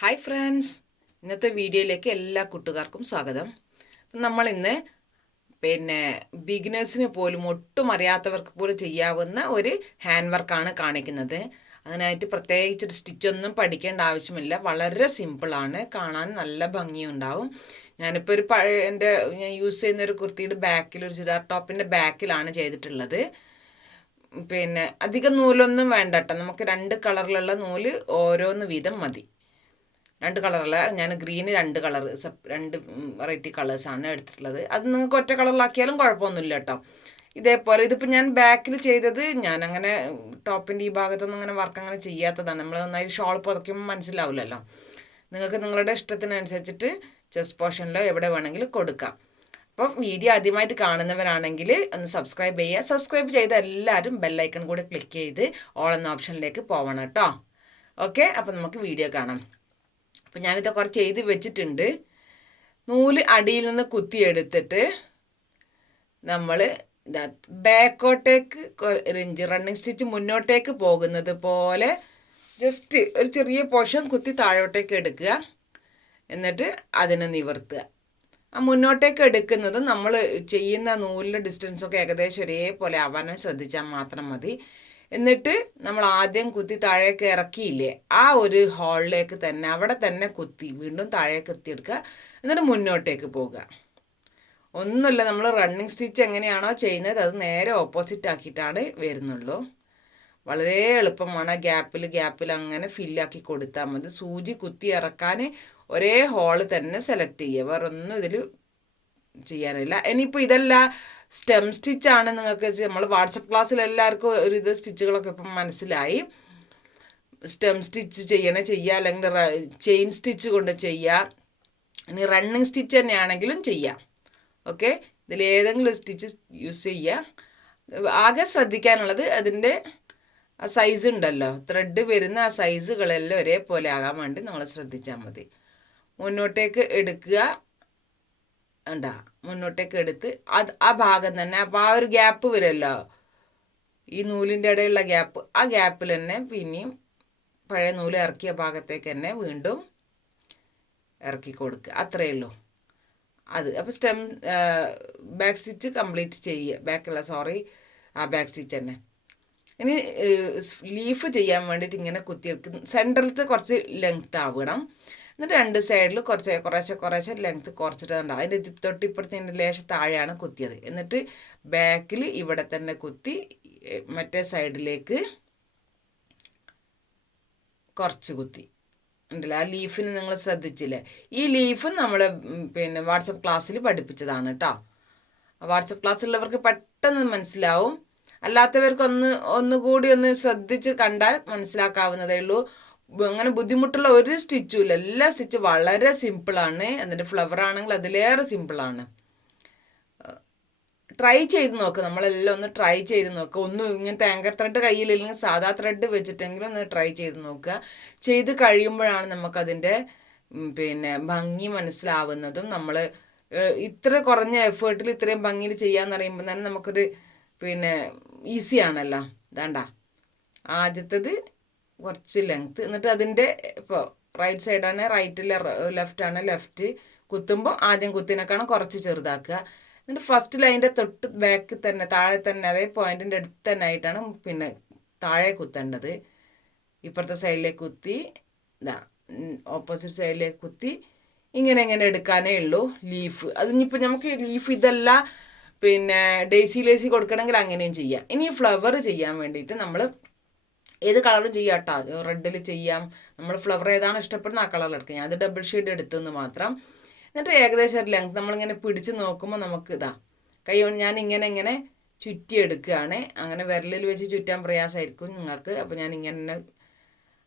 Hi friends, ഇന്നത്തെ വീഡിയോയിലേക്ക് എല്ലാ കൂട്ടുകാർക്കും സ്വാഗതം. നമ്മൾ ഇന്ന് ബിഗിനേഴ്സിന് പോലും ഒട്ടും അറിയാത്തവർക്ക് പോലും ചെയ്യാവുന്ന ഒരു ഹാൻഡ് വർക്കാണ് കാണിക്കുന്നത്. അതിനായിട്ട് പ്രത്യേകിച്ച് സ്റ്റിച്ചൊന്നും പഠിക്കേണ്ട ആവശ്യമില്ല. വളരെ സിമ്പിളാണ്, കാണാൻ നല്ല ഭംഗിയുണ്ടാവും. ഞാനിപ്പോൾ ഞാൻ യൂസ് ചെയ്യുന്ന ഒരു കുർത്തിയുടെ ബാക്കിൽ, ഒരു ചുരിദാർ ടോപ്പിൻ്റെ ബാക്കിലാണ് ചെയ്തിട്ടുള്ളത്. അധികം നൂലൊന്നും വേണ്ട കേട്ടോ. നമുക്ക് 2 കളറിലുള്ള നൂല് ഓരോന്ന് വീതം മതി. 2 കളറല്ല, ഞാൻ ഗ്രീന് 2 കളർ, 2 വെറൈറ്റി കളേഴ്സാണ് എടുത്തിട്ടുള്ളത്. അത് നിങ്ങൾക്ക് ഒറ്റ കളറിലാക്കിയാലും കുഴപ്പമൊന്നുമില്ല കേട്ടോ. ഇതേപോലെ ഇതിപ്പോൾ ഞാൻ ബാക്കിൽ ചെയ്തത്, ഞാൻ അങ്ങനെ ടോപ്പിൻ്റെ ഈ ഭാഗത്തൊന്നും അങ്ങനെ വർക്ക് അങ്ങനെ ചെയ്യാത്തതാണ്. നമ്മൾ നന്നായി ഷോൾ പുതയ്ക്കുമ്പോൾ മനസ്സിലാവില്ലല്ലോ. നിങ്ങൾക്ക് നിങ്ങളുടെ ഇഷ്ടത്തിനനുസരിച്ചിട്ട് ചെസ്റ്റ് പോർഷനിലോ എവിടെ വേണമെങ്കിലും കൊടുക്കാം. അപ്പം വീഡിയോ ആദ്യമായിട്ട് കാണുന്നവരാണെങ്കിൽ ഒന്ന് സബ്സ്ക്രൈബ് ചെയ്യുക. സബ്സ്ക്രൈബ് ചെയ്ത എല്ലാവരും ബെല്ലൈക്കൺ കൂടെ ക്ലിക്ക് ചെയ്ത് ഓൾ എന്ന ഓപ്ഷനിലേക്ക് പോകണം കേട്ടോ. ഓക്കെ, അപ്പം നമുക്ക് വീഡിയോ കാണാം. അപ്പം ഞാനിത് കുറച്ച് ചെയ്ത് വെച്ചിട്ടുണ്ട്. നൂല് അടിയിൽ നിന്ന് കുത്തിയെടുത്തിട്ട് നമ്മൾ ബാക്കോട്ടേക്ക് ഒരു ഇഞ്ച് റണ്ണിങ് സ്റ്റിച്ച് മുന്നോട്ടേക്ക് പോകുന്നത് പോലെ ജസ്റ്റ് ഒരു ചെറിയ പോർഷൻ കുത്തി താഴോട്ടേക്ക് എടുക്കുക. എന്നിട്ട് അതിനെ നിവർത്തുക. ആ മുന്നോട്ടേക്ക് എടുക്കുന്നത് നമ്മൾ ചെയ്യുന്ന നൂലിൻ്റെ ഡിസ്റ്റൻസൊക്കെ ഏകദേശം ഒരേപോലെ ആവാൻ ശ്രദ്ധിച്ചാൽ മാത്രം മതി. എന്നിട്ട് നമ്മൾ ആദ്യം കുത്തി താഴേക്ക് ഇറക്കിയില്ലേ, ആ ഒരു ഹോളിലേക്ക് തന്നെ അവിടെ തന്നെ കുത്തി വീണ്ടും താഴേക്ക് എത്തിയെടുക്കുക. എന്നിട്ട് മുന്നോട്ടേക്ക് പോകുക. ഒന്നുമില്ല, നമ്മൾ റണ്ണിങ് സ്റ്റിച്ച് എങ്ങനെയാണോ ചെയ്യുന്നത് അത് നേരെ ഓപ്പോസിറ്റ് ആക്കിയിട്ടാണ് വരുന്നുള്ളൂ. വളരെ എളുപ്പമാണ്. ഗ്യാപ്പിൽ അങ്ങനെ ഫില്ലാക്കി കൊടുത്താൽ മതി. സൂചി കുത്തി ഇറക്കാൻ ഒരേ ഹോള് തന്നെ സെലക്ട് ചെയ്യുക, വേറൊന്നും ഇതിൽ ചെയ്യാനില്ല. ഇനിയിപ്പോൾ ഇതല്ല സ്റ്റെം സ്റ്റിച്ചാണ് നിങ്ങൾക്ക് നമ്മൾ വാട്സപ്പ് ക്ലാസ്സിൽ എല്ലാവർക്കും ഒരു ഇത് സ്റ്റിച്ചുകളൊക്കെ ഇപ്പം മനസ്സിലായി. സ്റ്റെം സ്റ്റിച്ച് ചെയ്യുക, അല്ലെങ്കിൽ ചെയിൻ സ്റ്റിച്ച് കൊണ്ട് ചെയ്യുക. ഇനി റണ്ണിങ് സ്റ്റിച്ച് തന്നെയാണെങ്കിലും ചെയ്യാം. ഓക്കെ, ഇതിലേതെങ്കിലും സ്റ്റിച്ച് യൂസ് ചെയ്യുക. ആകെ ശ്രദ്ധിക്കാനുള്ളത് അതിൻ്റെ ആ സൈസ് ഉണ്ടല്ലോ, ത്രെഡ് വരുന്ന ആ സൈസുകളെല്ലാം ഒരേപോലെ ആകാൻ വേണ്ടി നമ്മൾ ശ്രദ്ധിച്ചാൽ മതി. മുന്നോട്ടേക്ക് എടുക്കുക, മുന്നോട്ടേക്ക് എടുത്ത് ആ ഭാഗം തന്നെ, അപ്പോൾ ആ ഒരു ഗ്യാപ്പ് വരുമല്ലോ, ഈ നൂലിൻ്റെ ഇടയിലുള്ള ഗ്യാപ്പ്, ആ ഗ്യാപ്പിൽ തന്നെ പിന്നെയും പഴയ നൂല് ഇറക്കിയ ഭാഗത്തേക്ക് തന്നെ വീണ്ടും ഇറക്കി കൊടുക്കുക. അത്രയേ ഉള്ളൂ അത്. അപ്പോൾ ബാക്ക് സ്റ്റിച്ച് കംപ്ലീറ്റ് ചെയ്യുക. ആ ബാക്ക് സ്റ്റിച്ച് തന്നെ. ഇനി ലീഫ് ചെയ്യാൻ വേണ്ടിയിട്ട് ഇങ്ങനെ കുത്തിയെടുക്കും. സെൻറ്ററിലത്തെ കുറച്ച് ലെങ്ത് ആവണം. എന്നിട്ട് 2 സൈഡിൽ കുറേശ്ശെ ലെങ്ത്ത് കുറച്ചിട്ടുണ്ടാവും. അതിൻ്റെ തൊട്ടിപ്പുറത്തിൻ്റെ ലേശം താഴെയാണ് കുത്തിയത്. എന്നിട്ട് ബാക്കിൽ ഇവിടെ തന്നെ കുത്തി മറ്റേ സൈഡിലേക്ക് കുറച്ച് കുത്തി ഉണ്ടല്ലോ. ആ ലീഫിന് നിങ്ങൾ ശ്രദ്ധിച്ചില്ലേ? ഈ ലീഫ് നമ്മൾ വാട്സപ്പ് ക്ലാസ്സിൽ പഠിപ്പിച്ചതാണ് കേട്ടോ. വാട്സപ്പ് ക്ലാസ്സിലുള്ളവർക്ക് പെട്ടെന്ന് മനസ്സിലാവും. അല്ലാത്തവർക്ക് ഒന്നുകൂടി ഒന്ന് ശ്രദ്ധിച്ച് കണ്ടാൽ മനസ്സിലാക്കാവുന്നതേ ഉള്ളൂ. അങ്ങനെ ബുദ്ധിമുട്ടുള്ള ഒരു സ്റ്റിച്ചും ഇല്ല. എല്ലാ സ്റ്റിച്ച് വളരെ സിമ്പിളാണ്. അതിൻ്റെ ഫ്ലവർ ആണെങ്കിൽ അതിലേറെ സിമ്പിളാണ്. ട്രൈ ചെയ്ത് നോക്കുക. നമ്മളെല്ലാം ഒന്ന് ട്രൈ ചെയ്ത് നോക്കുക. ഒന്നും ഇങ്ങനത്തെ ആങ്കർ ത്രെഡ് കയ്യിലില്ലെങ്കിൽ സാധാ ത്രെഡ് വെച്ചിട്ടെങ്കിലും ഒന്ന് ട്രൈ ചെയ്ത് നോക്കുക. ചെയ്ത് കഴിയുമ്പോഴാണ് നമുക്കതിൻ്റെ ഭംഗി മനസ്സിലാവുന്നതും. നമ്മൾ ഇത്ര കുറഞ്ഞ എഫേർട്ടിൽ ഇത്രയും ഭംഗിയിൽ ചെയ്യാന്ന് പറയുമ്പോൾ തന്നെ നമുക്കൊരു ഈസിയാണല്ലോ. ഇതാണ്ട ആദ്യത്തേത് കുറച്ച് ലെങ്ത്ത്. എന്നിട്ട് അതിൻ്റെ ഇപ്പോൾ റൈറ്റ് സൈഡാണ് റൈറ്റ്, ലെഫ്റ്റാണ് ലെഫ്റ്റ്. കുത്തുമ്പോൾ ആദ്യം കുത്തിനേക്കാളും കുറച്ച് ചെറുതാക്കുക. എന്നിട്ട് ഫസ്റ്റ് ലൈൻ്റെ തൊട്ട് ബാക്കിൽ തന്നെ താഴെ തന്നെ അതേ പോയിൻറ്റിൻ്റെ അടുത്ത് തന്നെ ആയിട്ടാണ് താഴെ കുത്തേണ്ടത്. ഇപ്പുറത്തെ സൈഡിലേക്ക് കുത്തി, ഓപ്പോസിറ്റ് സൈഡിലേക്ക് കുത്തി, ഇങ്ങനെ എടുക്കാനേ ഉള്ളൂ ലീഫ്. അതിനിപ്പോൾ നമുക്ക് ലീഫ് ഇതല്ല ഡേസി ലേസി കൊടുക്കണമെങ്കിൽ അങ്ങനെയും ചെയ്യാം. ഇനി ഫ്ലവർ ചെയ്യാൻ വേണ്ടിയിട്ട് നമ്മൾ ഏത് കളറും ചെയ്യാം കേട്ടോ. റെഡിൽ ചെയ്യാം. നമ്മൾ ഫ്ലവർ ഏതാണ് ഇഷ്ടപ്പെടുന്ന ആ കളറിൽ എടുക്കാം. ഞാൻ അത് ഡബിൾ ഷെയ്ഡ് എടുത്തെന്ന് മാത്രം. എന്നിട്ട് ഏകദേശം ഒരു ലെങ്ത് നമ്മളിങ്ങനെ പിടിച്ച് നോക്കുമ്പോൾ നമുക്ക് കൈ കൊണ്ട് ഞാൻ ഇങ്ങനെ ചുറ്റി എടുക്കുകയാണ്. അങ്ങനെ വിരലിൽ വെച്ച് ചുറ്റാൻ പ്രയാസമായിരിക്കും നിങ്ങൾക്ക്. അപ്പോൾ ഞാൻ ഇങ്ങനെ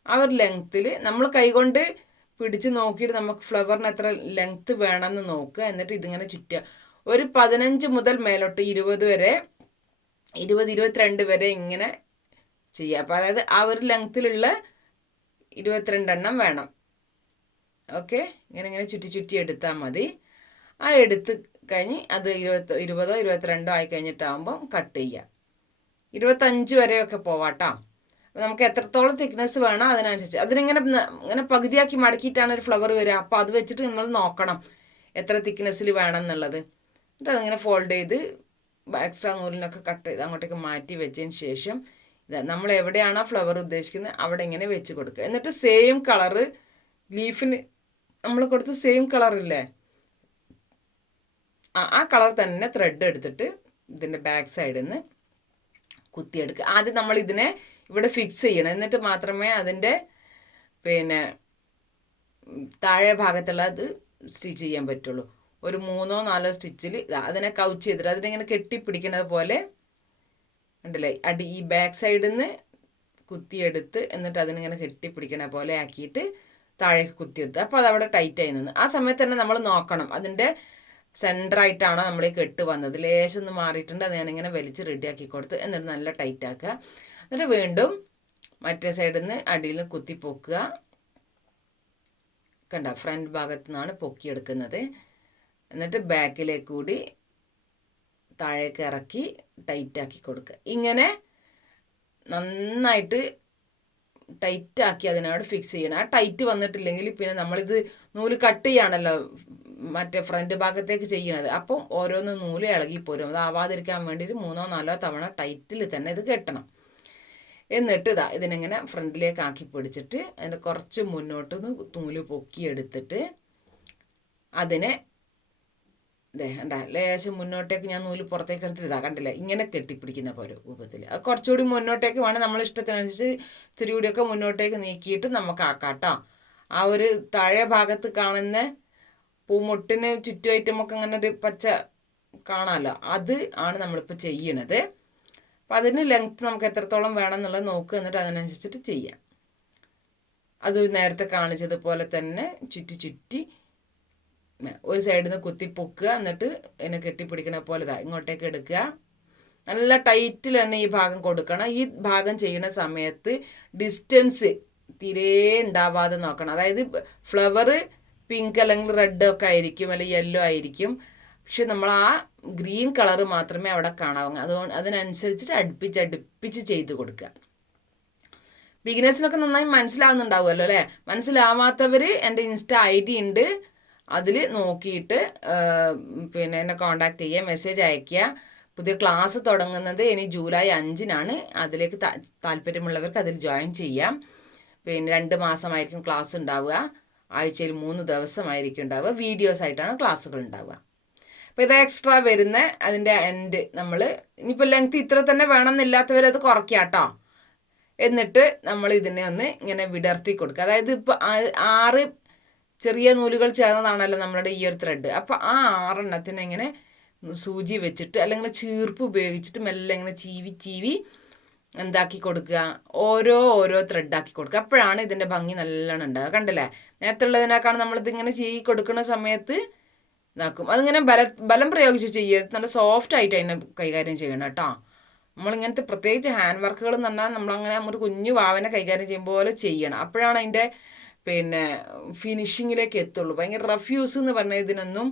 ആ ഒരു ലെങ്ത്തിൽ നമ്മൾ കൈ കൊണ്ട് പിടിച്ച് നോക്കിയിട്ട് നമുക്ക് ഫ്ലവറിന് എത്ര ലെങ്ത്ത് വേണമെന്ന് നോക്കുക. എന്നിട്ട് ഇതിങ്ങനെ ചുറ്റുക. ഒരു 15 മുതൽ മേലോട്ട് 20 വരെ, 22 വരെ ഇങ്ങനെ ചെയ്യുക. അപ്പോൾ അതായത് ആ ഒരു ലെങ്ത്തിലുള്ള 22 എണ്ണം വേണം. ഓക്കെ, ഇങ്ങനെ ചുറ്റി എടുത്താൽ മതി. ആ എടുത്ത് കഴിഞ്ഞ് അത് 20ഓ 22ഓ ആയി കഴിഞ്ഞിട്ടാകുമ്പം കട്ട് ചെയ്യുക. 25 വരെയൊക്കെ പോവാട്ടോ. നമുക്ക് എത്രത്തോളം തിക്നെസ് വേണം അതിനനുസരിച്ച് ഇങ്ങനെ പകുതിയാക്കി മടക്കിയിട്ടാണ് ഒരു ഫ്ലവർ വരിക. അപ്പോൾ അത് വെച്ചിട്ട് നമ്മൾ നോക്കണം എത്ര തിക്നെസ്സിൽ വേണം എന്നുള്ളത്. എന്നിട്ട് അതിങ്ങനെ ഫോൾഡ് ചെയ്ത് എക്സ്ട്രാ നൂലിനൊക്കെ കട്ട് ചെയ്ത് അങ്ങോട്ടേക്ക് മാറ്റി വെച്ചതിന് ശേഷം നമ്മൾ എവിടെയാണോ ഫ്ലവർ ഉദ്ദേശിക്കുന്നത് അവിടെ ഇങ്ങനെ വെച്ച് കൊടുക്കുക. എന്നിട്ട് സെയിം കളറ് ലീഫിന് നമ്മൾ കൊടുത്ത് സെയിം കളറില്ലേ, ആ കളർ തന്നെ ത്രെഡ് എടുത്തിട്ട് ഇതിൻ്റെ ബാക്ക് സൈഡിൽ നിന്ന് കുത്തിയെടുക്കുക. ആദ്യം നമ്മൾ ഇതിനെ ഇവിടെ ഫിക്സ് ചെയ്യണം. എന്നിട്ട് മാത്രമേ അതിൻ്റെ താഴെ ഭാഗത്തുള്ള അത് സ്റ്റിച്ച് ചെയ്യാൻ പറ്റുള്ളൂ. ഒരു 3-4 സ്റ്റിച്ചിൽ അതിനെ കൗച്ച് ചെയ്തിട്ട് അതിനിങ്ങനെ കെട്ടിപ്പിടിക്കുന്നത് പോലെ ഉണ്ടല്ലേ, ഈ ബാക്ക് സൈഡിൽ നിന്ന് കുത്തിയെടുത്ത് എന്നിട്ട് അതിനിങ്ങനെ കെട്ടിപ്പിടിക്കണ പോലെ ആക്കിയിട്ട് താഴേക്ക് കുത്തിയെടുത്ത് അപ്പോൾ അതവിടെ ടൈറ്റായി നിന്ന്. ആ സമയത്ത് തന്നെ നമ്മൾ നോക്കണം അതിൻ്റെ സെൻറ്ററായിട്ടാണോ നമ്മൾ ഈ കെട്ട് വന്നത്, ലേശം ഒന്ന് മാറിയിട്ടുണ്ട്, അത് ഞാനിങ്ങനെ വലിച്ച് റെഡിയാക്കി കൊടുത്ത് എന്നിട്ട് നല്ല ടൈറ്റ് ആക്കുക. എന്നിട്ട് വീണ്ടും മറ്റേ സൈഡിൽ നിന്ന് അടിയിൽ നിന്ന് കുത്തി പൊക്കുക. കണ്ട ഫ്രണ്ട് ഭാഗത്തു നിന്നാണ് പൊക്കിയെടുക്കുന്നത്. എന്നിട്ട് ബാക്കിലേക്ക് കൂടി താഴേക്ക് ഇറക്കി ടൈറ്റാക്കി കൊടുക്കുക. ഇങ്ങനെ നന്നായിട്ട് ടൈറ്റാക്കി അതിനോട് ഫിക്സ് ചെയ്യണം. ആ ടൈറ്റ് വന്നിട്ടില്ലെങ്കിൽ പിന്നെ നമ്മളിത് നൂല് കട്ട് ചെയ്യാണല്ലോ മറ്റേ ഫ്രണ്ട് ഭാഗത്തേക്ക് ചെയ്യണത്. അപ്പം ഓരോന്ന് നൂല് ഇളകിപ്പോരും. അത് ആവാതിരിക്കാൻ വേണ്ടിയിട്ട് 3-4 തവണ ടൈറ്റിൽ തന്നെ ഇത് കെട്ടണം. എന്നിട്ട് ഇതിനെങ്ങനെ ഫ്രണ്ടിലേക്ക് ആക്കി പിടിച്ചിട്ട് അതിൻ്റെ കുറച്ച് മുന്നോട്ട് നൂല് പൊക്കിയെടുത്തിട്ട് അതിനെ ലേശം മുന്നോട്ടേക്ക് ഞാൻ നൂല് പുറത്തേക്ക് എടുത്തിട്ട് കണ്ടില്ല, ഇങ്ങനെ കെട്ടിപ്പിടിക്കുന്ന പോലെ രൂപത്തിൽ. അത് കുറച്ചുകൂടി മുന്നോട്ടേക്ക് വേണം, നമ്മൾ ഇഷ്ടത്തിനനുസരിച്ച് ഇത്തിരി കൂടിയൊക്കെ മുന്നോട്ടേക്ക് നീക്കിയിട്ട് നമുക്ക് ആക്കാട്ടോ. ആ ഒരു താഴെ ഭാഗത്ത് കാണുന്ന പൂമുട്ടിന് ചുറ്റുമായിട്ടുമൊക്കെ അങ്ങനെ ഒരു പച്ച കാണാമല്ലോ, അത് ആണ് നമ്മളിപ്പോൾ ചെയ്യണത്. അപ്പം അതിന് ലെങ്ത്ത് നമുക്ക് എത്രത്തോളം വേണം എന്നുള്ളത് നോക്കുക. എന്നിട്ട് അതിനനുസരിച്ചിട്ട് ചെയ്യാം. അത് നേരത്തെ കാണിച്ചതുപോലെ തന്നെ ചുറ്റി ഒരു സൈഡിൽ നിന്ന് കുത്തി പൊക്കുക. എന്നിട്ട് എന്നെ കെട്ടിപ്പിടിക്കണ പോലെ ഇങ്ങോട്ടേക്ക് എടുക്കുക. നല്ല ടൈറ്റിൽ തന്നെ ഈ ഭാഗം കൊടുക്കണം. ഈ ഭാഗം ചെയ്യുന്ന സമയത്ത് ഡിസ്റ്റൻസ് തീരെ ഉണ്ടാവാതെ നോക്കണം. അതായത് ഫ്ലവർ പിങ്ക് അല്ലെങ്കിൽ റെഡ് ഒക്കെ ആയിരിക്കും, അല്ലെങ്കിൽ യെല്ലോ ആയിരിക്കും. പക്ഷെ നമ്മൾ ആ ഗ്രീൻ കളറ് മാത്രമേ അവിടെ കാണാവൂ. അതുകൊണ്ട് അതിനനുസരിച്ചിട്ട് അടുപ്പിച്ച് ചെയ്ത് കൊടുക്കുക. ബിഗിനേഴ്സിനൊക്കെ നന്നായി മനസ്സിലാവുന്നുണ്ടാവുമല്ലോ അല്ലേ? മനസ്സിലാവാത്തവർ എൻ്റെ ഇൻസ്റ്റ ID ഉണ്ട്, അതിൽ നോക്കിയിട്ട് എന്നെ കോണ്ടാക്ട് ചെയ്യുക, മെസ്സേജ് അയയ്ക്കുക. പുതിയ ക്ലാസ് തുടങ്ങുന്നത് ഇനി ജൂലൈ 5-നാണ്. അതിലേക്ക് താല്പര്യമുള്ളവർക്ക് അതിൽ ജോയിൻ ചെയ്യാം. 2 മാസമായിരിക്കും ക്ലാസ് ഉണ്ടാവുക. ആഴ്ചയിൽ 3 ദിവസമായിരിക്കും ഉണ്ടാവുക. വീഡിയോസ് ആയിട്ടാണ് ക്ലാസ്സുകൾ ഉണ്ടാവുക. അപ്പോൾ ഇത് എക്സ്ട്രാ വരുന്ന അതിൻ്റെ എൻഡ് നമ്മൾ ഇനിയിപ്പോൾ ലെങ്ത് ഇത്ര തന്നെ വേണമെന്നില്ലാത്തവരത് കുറയ്ക്കുക കേട്ടോ. എന്നിട്ട് നമ്മൾ ഇതിനെ ഒന്ന് ഇങ്ങനെ വിടർത്തി കൊടുക്കുക. അതായത് ഇപ്പോൾ 6 ചെറിയ നൂലുകൾ ചേർന്നതാണല്ലോ നമ്മുടെ ഈ ഒരു ത്രെഡ്. അപ്പോൾ ആ 6 എണ്ണത്തിനെ ഇങ്ങനെ സൂചി വെച്ചിട്ട് അല്ലെങ്കിൽ ചീർപ്പ് ഉപയോഗിച്ചിട്ട് മെല്ലെ ഇങ്ങനെ ചീവി എന്താക്കി കൊടുക്കുക, ഓരോ ത്രെഡാക്കി കൊടുക്കുക. അപ്പോഴാണ് ഇതിൻ്റെ ഭംഗി നല്ലോണം ഉണ്ടാകുക. കണ്ടില്ലേ? നേരത്തെ ഉള്ളതിനേക്കാണ് നമ്മളിതിങ്ങനെ ചെയ്യി കൊടുക്കുന്ന സമയത്ത് ഇതാക്കും. അതിങ്ങനെ ബലം പ്രയോഗിച്ച് ചെയ്യുക. നല്ല സോഫ്റ്റ് ആയിട്ട് അതിനെ കൈകാര്യം ചെയ്യണം കേട്ടോ. നമ്മളിങ്ങനത്തെ പ്രത്യേകിച്ച് ഹാൻഡ് വർക്കുകൾ എന്ന് പറഞ്ഞാൽ നമ്മളങ്ങനെ ഒരു കുഞ്ഞു വാവനെ കൈകാര്യം ചെയ്യുമ്പോൾ പോലെ ചെയ്യണം. അപ്പോഴാണ് അതിൻ്റെ ഫിനിഷിങ്ങിലേക്ക് എത്തുള്ളൂ. ഭയങ്കര റഫ് യൂസ് എന്ന് പറഞ്ഞാൽ ഇതിനൊന്നും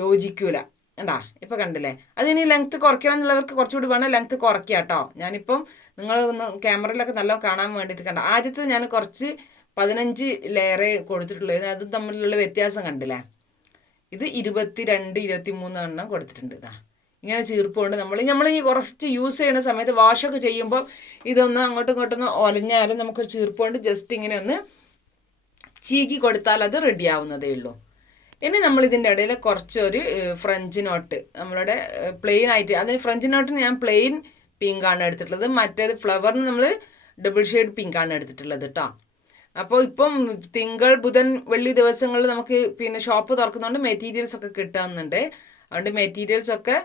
യോജിക്കൂല. കണ്ടാ ഇപ്പം കണ്ടില്ലേ? അതിനി ലെങ്ത്ത് കുറയ്ക്കണം എന്നുള്ളവർക്ക് കുറച്ചുകൂടി വേണം ലെങ്ത്ത് കുറയ്ക്കുക കേട്ടോ. ഞാനിപ്പം നിങ്ങൾ ഒന്ന് ക്യാമറയിലൊക്കെ നല്ല കാണാൻ വേണ്ടിയിട്ട് കണ്ട ആദ്യത്തെ ഞാൻ കുറച്ച് 15 ലെയറേ കൊടുത്തിട്ടുള്ളത്. അത് തമ്മിലുള്ള വ്യത്യാസം കണ്ടില്ലേ? ഇത് 22, 23 എണ്ണം കൊടുത്തിട്ടുണ്ട്. ഇങ്ങനെ ചീർപ്പുകൊണ്ട് നമ്മൾ ഈ കുറച്ച് യൂസ് ചെയ്യുന്ന സമയത്ത് വാഷൊക്കെ ചെയ്യുമ്പോൾ ഇതൊന്ന് അങ്ങോട്ടും ഇങ്ങോട്ടൊന്ന് ഒലഞ്ഞാലും നമുക്കൊരു ചീർപ്പുകൊണ്ട് ജസ്റ്റ് ഇങ്ങനെ ഒന്ന് ചീക്കി കൊടുത്താൽ അത് റെഡി ആവുന്നതേ ഉള്ളൂ. ഇനി നമ്മൾ ഇതിൻ്റെ ഇടയിൽ കുറച്ചൊരു ഫ്രഞ്ച് നോട്ട് നമ്മളുടെ പ്ലെയിൻ ആയിട്ട്, അതിന് ഫ്രഞ്ച് നോട്ടിന് ഞാൻ പ്ലെയിൻ പിങ്കാണ് എടുത്തിട്ടുള്ളത്. മറ്റേത് ഫ്ലവറിന് നമ്മൾ ഡബിൾ ഷെയ്ഡ് പിങ്കാണ് എടുത്തിട്ടുള്ളത് കേട്ടോ. അപ്പോൾ ഇപ്പം തിങ്കൾ, ബുധൻ, വെള്ളി ദിവസങ്ങളിൽ നമുക്ക് ഷോപ്പ് തുറക്കുന്നതുകൊണ്ട് മെറ്റീരിയൽസൊക്കെ കിട്ടാവുന്നുണ്ട്. അതുകൊണ്ട് മെറ്റീരിയൽസൊക്കെ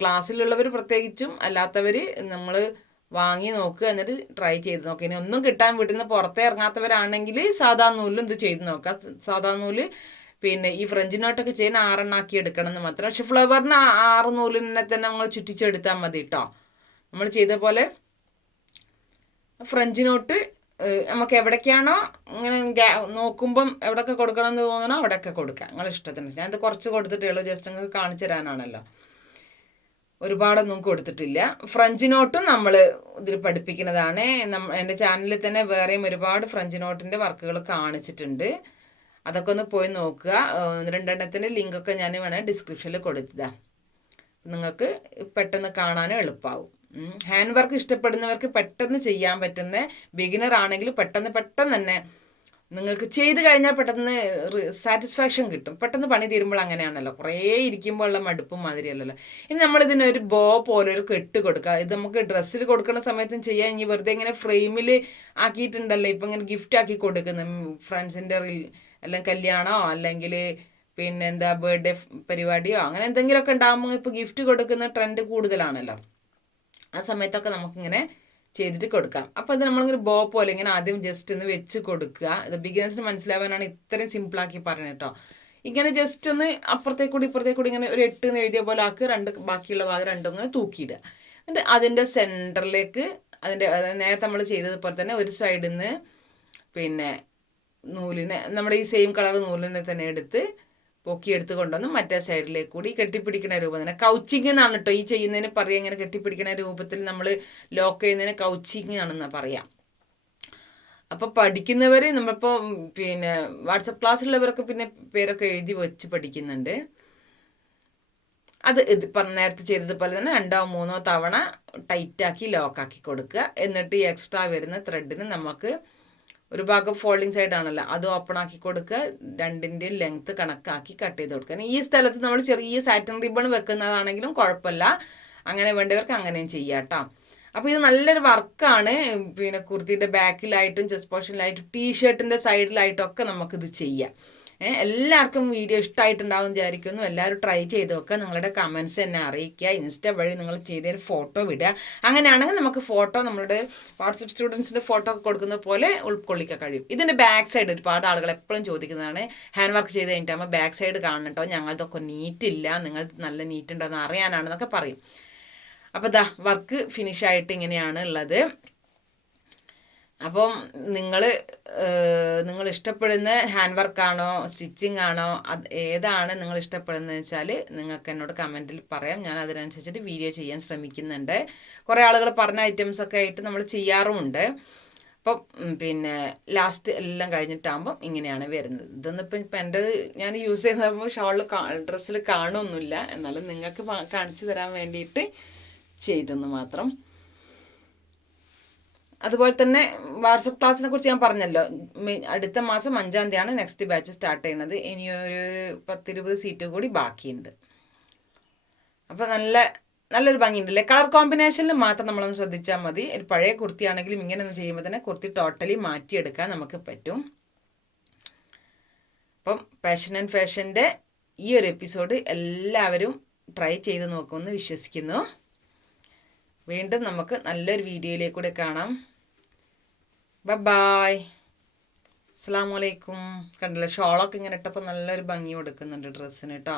ക്ലാസ്സിലുള്ളവർ പ്രത്യേകിച്ചും അല്ലാത്തവർ നമ്മൾ വാങ്ങി നോക്കുക, എന്നിട്ട് ട്രൈ ചെയ്ത് നോക്കുക. ഇനി ഒന്നും കിട്ടാൻ വീട്ടിൽ നിന്ന് പുറത്തേ ഇറങ്ങാത്തവരാണെങ്കിൽ സാധാ നൂലും ഇത് ചെയ്ത് നോക്കുക. സാധാ നൂല് ഈ ഫ്രഞ്ച് നോട്ടൊക്കെ ചെയ്യുന്ന 6 എണ്ണാക്കി എടുക്കണം എന്ന് മാത്രം. പക്ഷെ ഫ്ലവറിന് 6 നൂലിനെ തന്നെ നമ്മൾ ചുറ്റിച്ചെടുത്താൽ മതി കേട്ടോ. നമ്മൾ ചെയ്ത പോലെ ഫ്രഞ്ച് നോട്ട് നമുക്ക് എവിടേക്കാണോ ഇങ്ങനെ നോക്കുമ്പം എവിടെയൊക്കെ കൊടുക്കണം എന്ന് തോന്നണോ അവിടെയൊക്കെ കൊടുക്കാം, നിങ്ങളുടെ ഇഷ്ടത്തിന്. ഞാനത് കുറച്ച് കൊടുത്തിട്ടേ ഉള്ളൂ, ജസ്റ്റ് നിങ്ങൾക്ക് കാണിച്ചു തരാനാണല്ലോ. ഒരുപാടൊന്നും കൊടുത്തിട്ടില്ല. ഫ്രഞ്ച് നോട്ടും നമ്മൾ ഇതിൽ പഠിപ്പിക്കുന്നതാണ്. എൻ്റെ ചാനലിൽ തന്നെ വേറെയും ഒരുപാട് ഫ്രഞ്ച് നോട്ടിൻ്റെ വർക്കുകൾ കാണിച്ചിട്ടുണ്ട്. അതൊക്കെ ഒന്ന് പോയി നോക്കുക. 2 ലിങ്കൊക്കെ ഞാൻ വേണേൽ ഡിസ്ക്രിപ്ഷനിൽ കൊടുത്തതാണ്. നിങ്ങൾക്ക് പെട്ടെന്ന് കാണാനും എളുപ്പമാവും. ഹാൻഡ് വർക്ക് ഇഷ്ടപ്പെടുന്നവർക്ക് പെട്ടെന്ന് ചെയ്യാൻ പറ്റുന്ന, ബിഗിനർ ആണെങ്കിൽ പെട്ടെന്ന് തന്നെ നിങ്ങൾക്ക് ചെയ്ത് കഴിഞ്ഞാൽ പെട്ടെന്ന് സാറ്റിസ്ഫാക്ഷൻ കിട്ടും. പെട്ടെന്ന് പണി തീരുമ്പോൾ അങ്ങനെയാണല്ലോ, കുറേ ഇരിക്കുമ്പോൾ ഉള്ള മടുപ്പും മാതിരിയല്ലല്ലോ. ഇനി നമ്മളിതിനൊരു ബോ പോലെ ഒരു കെട്ട് കൊടുക്കുക. ഇത് നമുക്ക് ഡ്രസ്സിൽ കൊടുക്കുന്ന സമയത്തും ചെയ്യാം. ഇനി വെറുതെ ഇങ്ങനെ ഫ്രെയിമിൽ ആക്കിയിട്ടുണ്ടല്ലോ ഇപ്പം ഇങ്ങനെ ഗിഫ്റ്റ് ആക്കി കൊടുക്കുന്ന ഫ്രണ്ട്സിൻ്റെ അല്ലെങ്കിൽ കല്യാണമോ അല്ലെങ്കിൽ പിന്നെ എന്താ ബർത്ത്ഡേ പരിപാടിയോ അങ്ങനെ എന്തെങ്കിലുമൊക്കെ ഉണ്ടാകുമ്പോൾ ഇപ്പോൾ ഗിഫ്റ്റ് കൊടുക്കുന്ന ട്രെൻഡ് കൂടുതലാണല്ലോ. ആ സമയത്തൊക്കെ നമുക്കിങ്ങനെ ചെയ്തിട്ട് കൊടുക്കാം. അപ്പോൾ ഇത് നമ്മളിങ്ങനെ ബോ പോലെ ഇങ്ങനെ ആദ്യം ജസ്റ്റ് ഒന്ന് വെച്ച് കൊടുക്കുക. ഇത് ബിഗിനേഴ്സിന് മനസ്സിലാവാനാണ് ഇത്രയും സിമ്പിളാക്കി പറഞ്ഞത് കേട്ടോ. ഇങ്ങനെ ജസ്റ്റ് ഒന്ന് അപ്പുറത്തേക്ക് കൂടി ഇങ്ങനെ ഒരു 8 എന്ന് എഴുതിയ പോലെ ആക്കുക. ബാക്കിയുള്ള ഭാഗം രണ്ടും ഇങ്ങനെ തൂക്കിയിടുക. എന്നിട്ട് അതിൻ്റെ സെൻറ്ററിലേക്ക് നേരത്തെ നമ്മൾ ചെയ്തതുപോലെ തന്നെ ഒരു സൈഡിൽ നിന്ന് പിന്നെ നൂലിനെ നമ്മുടെ ഈ സെയിം കളർ നൂലിനെ തന്നെ എടുത്ത് പൊക്കിയെടുത്ത് കൊണ്ടുവന്ന് മറ്റേ സൈഡിലേക്ക് കൂടി കെട്ടിപ്പിടിക്കുന്ന രൂപം തന്നെ. കൗച്ചിങ് എന്നാണ് കേട്ടോ ഈ ചെയ്യുന്നതിന് പറയുക. ഇങ്ങനെ കെട്ടിപ്പിടിക്കുന്ന രൂപത്തിൽ നമ്മൾ ലോക്ക് ചെയ്യുന്നതിന് കൗച്ചിങ് ആണെന്ന് പറയാം. അപ്പോൾ പഠിക്കുന്നവർ നമ്മളിപ്പോൾ പിന്നെ വാട്സപ്പ് ക്ലാസ്സിലുള്ളവരൊക്കെ പിന്നെ പേരൊക്കെ എഴുതി വെച്ച് പഠിക്കുന്നുണ്ട്. അത് നേരത്തെ ചെയ്തതുപോലെ തന്നെ 2 3 തവണ ടൈറ്റാക്കി ലോക്കാക്കി കൊടുക്കുക. എന്നിട്ട് ഈ എക്സ്ട്രാ വരുന്ന ത്രെഡിന് നമുക്ക് ഒരു ഭാഗം ഫോൾഡിങ് സൈഡ് ആണല്ലോ, അത് ഓപ്പൺ ആക്കി കൊടുക്കുക. 2ൻ്റെയും ലെങ്ത്ത് കണക്കാക്കി കട്ട് ചെയ്ത് കൊടുക്കുക. ഈ സ്ഥലത്ത് നമ്മൾ ചെറിയ സാറ്റിൻ റിബൺ വെക്കുന്നതാണെങ്കിലും കുഴപ്പമില്ല. അങ്ങനെ വേണ്ടവർക്ക് അങ്ങനെയും ചെയ്യാം കേട്ടോ. അപ്പോൾ ഇത് നല്ലൊരു വർക്കാണ്. പിന്നെ കുർത്തിയുടെ ബാക്കിലായിട്ടും ചെസ്റ്റ് പോർഷനിലായിട്ടും ടീഷർട്ടിൻ്റെ സൈഡിലായിട്ടും ഒക്കെ നമുക്കിത് ചെയ്യാം. എല്ലാവർക്കും വീഡിയോ ഇഷ്ടമായിട്ടുണ്ടാവും വിചാരിക്കുന്നു. എല്ലാവരും ട്രൈ ചെയ്ത് നോക്കുക. നിങ്ങളുടെ കമൻസ് എന്നെ അറിയിക്കുക. ഇൻസ്റ്റ വഴി നിങ്ങൾ ചെയ്തതിന് ഫോട്ടോ വിടുക. അങ്ങനെയാണെങ്കിൽ നമുക്ക് ഫോട്ടോ നമ്മളുടെ വാട്സപ്പ് സ്റ്റുഡൻസിൻ്റെ ഫോട്ടോ ഒക്കെ കൊടുക്കുന്ന പോലെ ഉൾക്കൊള്ളിക്കാൻ കഴിയും. ഇതിൻ്റെ ബാക്ക് സൈഡ് ഒരുപാട് ആളുകൾ എപ്പോഴും ചോദിക്കുന്നതാണ്. ഹാൻഡ് വർക്ക് ചെയ്ത് കഴിഞ്ഞിട്ടാകുമ്പോൾ ബാക്ക് സൈഡ് കാണണം കേട്ടോ, ഞങ്ങളതൊക്കെ നീറ്റില്ല, നിങ്ങൾ നല്ല നീറ്റ് ഉണ്ടോയെന്ന് അറിയാനാണെന്നൊക്കെ പറയും. അപ്പോൾ ദാ വർക്ക് ഫിനിഷായിട്ട് ഇങ്ങനെയാണ് ഉള്ളത്. അപ്പം നിങ്ങൾ ഇഷ്ടപ്പെടുന്ന ഹാൻഡ് വർക്കാണോ സ്റ്റിച്ചിങ് ആണോ ഏതാണ് നിങ്ങൾ ഇഷ്ടപ്പെടുന്നത് വെച്ചാൽ നിങ്ങൾക്ക് എന്നോട് കമൻറ്റിൽ പറയാം. ഞാൻ അതിനനുസരിച്ചിട്ട് വീഡിയോ ചെയ്യാൻ ശ്രമിക്കുന്നുണ്ട്. കുറേ ആളുകൾ പറഞ്ഞ ഐറ്റംസൊക്കെ ആയിട്ട് നമ്മൾ ചെയ്യാറുമുണ്ട്. അപ്പം പിന്നെ ലാസ്റ്റ് എല്ലാം കഴിഞ്ഞിട്ടാകുമ്പം ഇങ്ങനെയാണ് വരുന്നത്. ഇതൊന്നും ഇപ്പം എൻ്റെ ഞാൻ യൂസ് ചെയ്യുമ്പോൾ ഡ്രസ്സിൽ കാണുമൊന്നുമില്ല. എന്നാലും നിങ്ങൾക്ക് കാണിച്ചു തരാൻ വേണ്ടിയിട്ട് ചെയ്തെന്ന് മാത്രം. അതുപോലെ തന്നെ വാട്സപ്പ് ക്ലാസ്സിനെ കുറിച്ച് ഞാൻ പറഞ്ഞല്ലോ, അടുത്ത മാസം 5-ാം തീയതിയാണ് നെക്സ്റ്റ് ബാച്ച് സ്റ്റാർട്ട് ചെയ്യുന്നത്. ഇനിയൊരു 10-20 സീറ്റ് കൂടി ബാക്കിയുണ്ട്. അപ്പോൾ നല്ലൊരു ഭംഗിയുണ്ടല്ലേ. കളർ കോമ്പിനേഷനിൽ മാത്രം നമ്മളൊന്ന് ശ്രദ്ധിച്ചാൽ മതി. ഒരു പഴയ കുർത്തിയാണെങ്കിലും ഇങ്ങനെ ഒന്ന് ചെയ്യുമ്പോൾ തന്നെ കുർത്തി ടോട്ടലി മാറ്റിയെടുക്കാൻ നമുക്ക് പറ്റും. അപ്പം പാഷൻ ആൻഡ് ഫാഷൻ്റെ ഈ ഒരു എപ്പിസോഡ് എല്ലാവരും ട്രൈ ചെയ്ത് നോക്കുമെന്ന് വിശ്വസിക്കുന്നു. വീണ്ടും നമുക്ക് നല്ലൊരു വീഡിയോയിലേക്കൂടെ കാണാം. ബൈ. അസ്സലാമു അലൈക്കും. കണ്ടില്ലേ, ഷോളൊക്കെ ഇങ്ങനെ ഇട്ടപ്പോൾ നല്ലൊരു ഭംഗി കൊടുക്കുന്നുണ്ട് ഡ്രസ്സിന് കേട്ടോ.